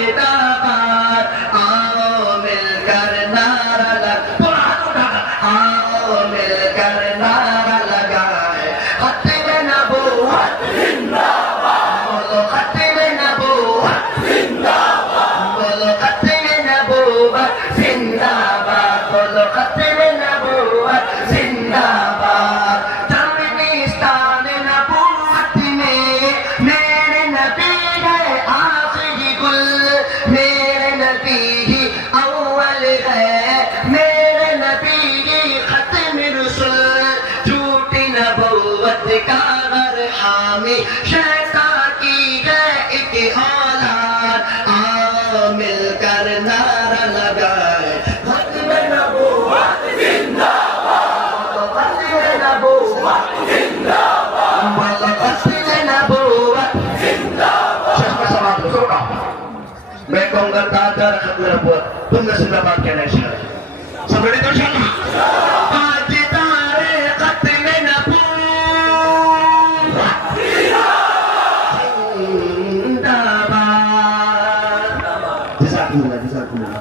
मुर्दाबाद आओ मिलकर नारा आओ मिलकर नारा लगाए खत्म नबूवत जिंदाबाद बोलो खत्म नबूवत जिंदाबाद बोलो खत्म नबूवत जिंदाबाद बोलो खत्म नबूवत जिंदाबाद तमनीस्तान नबूवत में मेरे नबी है आखिरी गुल मेरे नबी ही अव्वल है मेरे नबी ही खत्म रसूल झूठी नबूवत का गर हामी शैतान की है एक औलाद आओ मिलकर नारा लगाए खत्म नबूवत जिंदाबाद खत्म नबूवत जिंदाबाद बोलो खत्म नबूवत जिंदाबाद Syekh sama surga Bekong kata acara khutbah buat tunggu sudah pakai nasional. Seperti itu sama.